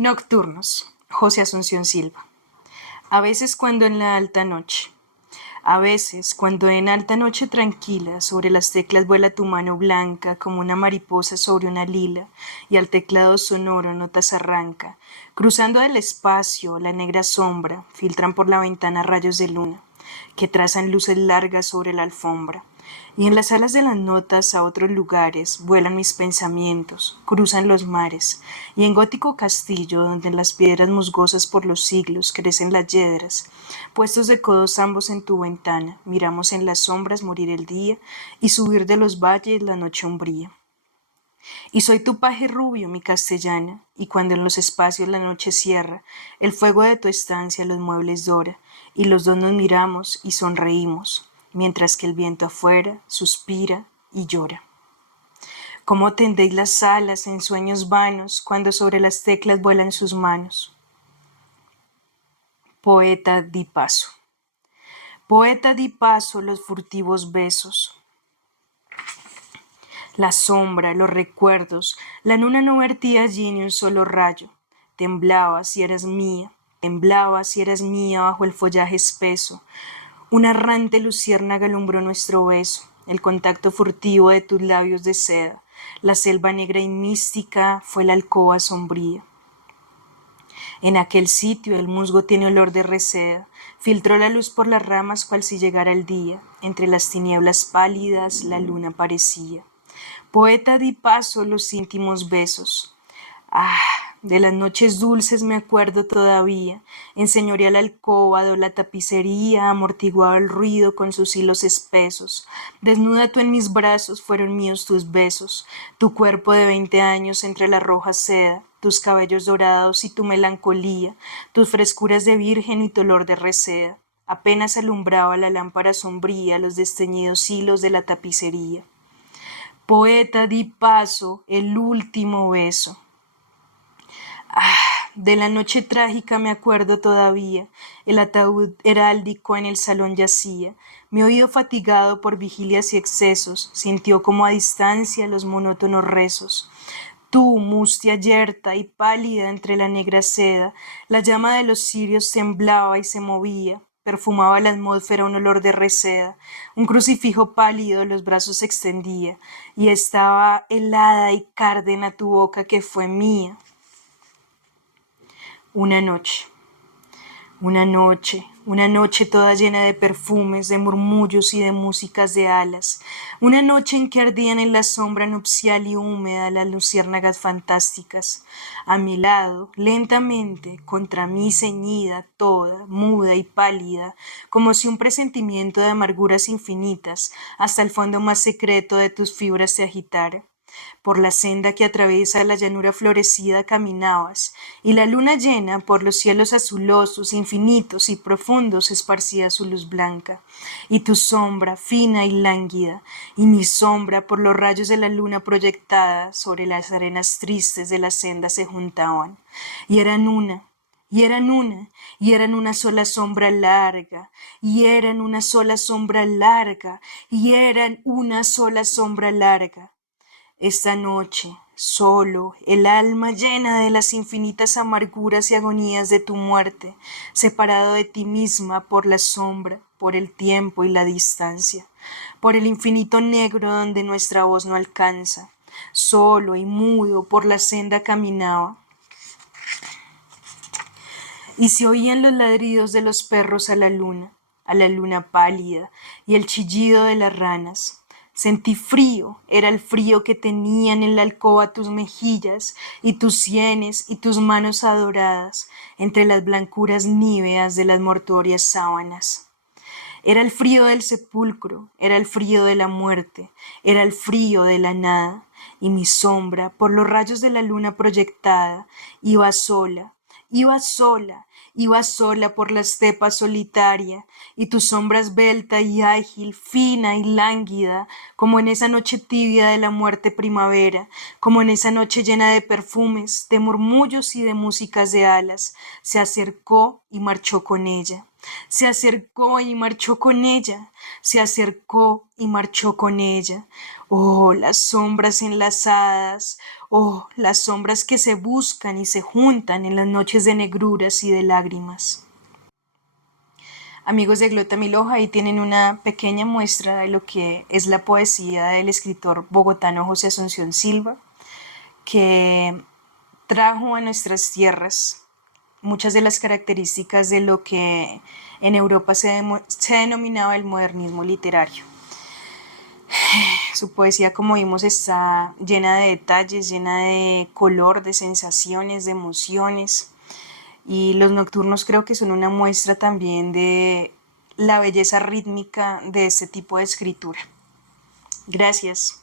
Nocturnos, José Asunción Silva. A veces cuando en la alta noche, a veces cuando en alta noche tranquila sobre las teclas vuela tu mano blanca como una mariposa sobre una lila y al teclado sonoro notas arranca, cruzando el espacio la negra sombra, filtran por la ventana rayos de luna que trazan luces largas sobre la alfombra. Y en las alas de las notas a otros lugares vuelan mis pensamientos, cruzan los mares, y en gótico castillo donde en las piedras musgosas por los siglos crecen las yedras, puestos de codos ambos en tu ventana, miramos en las sombras morir el día y subir de los valles la noche umbría. Y soy tu paje rubio, mi castellana, y cuando en los espacios la noche cierra, el fuego de tu estancia los muebles dora, y los dos nos miramos y sonreímos, mientras que el viento afuera suspira y llora. ¿Cómo tendéis las alas en sueños vanos cuando sobre las teclas vuelan sus manos? Poeta di paso. Poeta di paso los furtivos besos. La sombra, los recuerdos, la luna no vertía allí ni un solo rayo. Temblaba si eras mía, temblaba si eras mía bajo el follaje espeso. Una errante luciérnaga alumbró nuestro beso, el contacto furtivo de tus labios de seda. La selva negra y mística fue la alcoba sombría. En aquel sitio el musgo tiene olor de reseda. Filtró la luz por las ramas cual si llegara el día. Entre las tinieblas pálidas la luna parecía. Poeta di paso los íntimos besos. Ah, de las noches dulces me acuerdo todavía. Enseñoreé la alcoba, do la tapicería, amortiguaba el ruido con sus hilos espesos. Desnuda tú en mis brazos, fueron míos tus besos. Tu cuerpo de 20 años entre la roja seda, tus cabellos dorados y tu melancolía, tus frescuras de virgen y tu olor de reseda. Apenas alumbraba la lámpara sombría los desteñidos hilos de la tapicería. Poeta di paso el último beso. Ah, de la noche trágica me acuerdo todavía. El ataúd heráldico en el salón yacía. Mi oído fatigado por vigilias y excesos sintió como a distancia los monótonos rezos. Tú, mustia yerta y pálida entre la negra seda, la llama de los cirios temblaba y se movía. Perfumaba la atmósfera un olor de reseda. Un crucifijo pálido los brazos extendía y estaba helada y cárdena tu boca que fue mía. Una noche, una noche toda llena de perfumes, de murmullos y de músicas de alas, una noche en que ardían en la sombra nupcial y húmeda las luciérnagas fantásticas, a mi lado, lentamente, contra mí ceñida, toda, muda y pálida, como si un presentimiento de amarguras infinitas, hasta el fondo más secreto de tus fibras se agitara. Por la senda que atraviesa la llanura florecida caminabas, y la luna llena por los cielos azulosos, infinitos y profundos esparcía su luz blanca, y tu sombra fina y lánguida, y mi sombra por los rayos de la luna proyectada sobre las arenas tristes de la senda se juntaban, y eran una, y eran una, y eran una sola sombra larga, y eran una sola sombra larga, y eran una sola sombra larga. Esta noche, solo, el alma llena de las infinitas amarguras y agonías de tu muerte, separado de ti misma por la sombra, por el tiempo y la distancia, por el infinito negro donde nuestra voz no alcanza, solo y mudo por la senda caminaba. Y se oían los ladridos de los perros a la luna pálida, y el chillido de las ranas. Sentí frío, era el frío que tenían en la alcoba tus mejillas y tus sienes y tus manos adoradas entre las blancuras níveas de las mortuorias sábanas. Era el frío del sepulcro, era el frío de la muerte, era el frío de la nada, y mi sombra, por los rayos de la luna proyectada, iba sola, iba sola, iba sola por la estepa solitaria, y tu sombra esbelta y ágil, fina y lánguida, como en esa noche tibia de la muerte primavera, como en esa noche llena de perfumes, de murmullos y de músicas de alas, se acercó y marchó con ella. Se acercó y marchó con ella, se acercó y marchó con ella. Oh, las sombras enlazadas, oh, las sombras que se buscan y se juntan en las noches de negruras y de lágrimas. Amigos de Glota Miloja, ahí tienen una pequeña muestra de lo que es la poesía del escritor bogotano José Asunción Silva, que trajo a nuestras tierras muchas de las características de lo que en Europa se denominaba el modernismo literario. Su poesía, como vimos, está llena de detalles, llena de color, de sensaciones, de emociones. Y los nocturnos creo que son una muestra también de la belleza rítmica de este tipo de escritura. Gracias.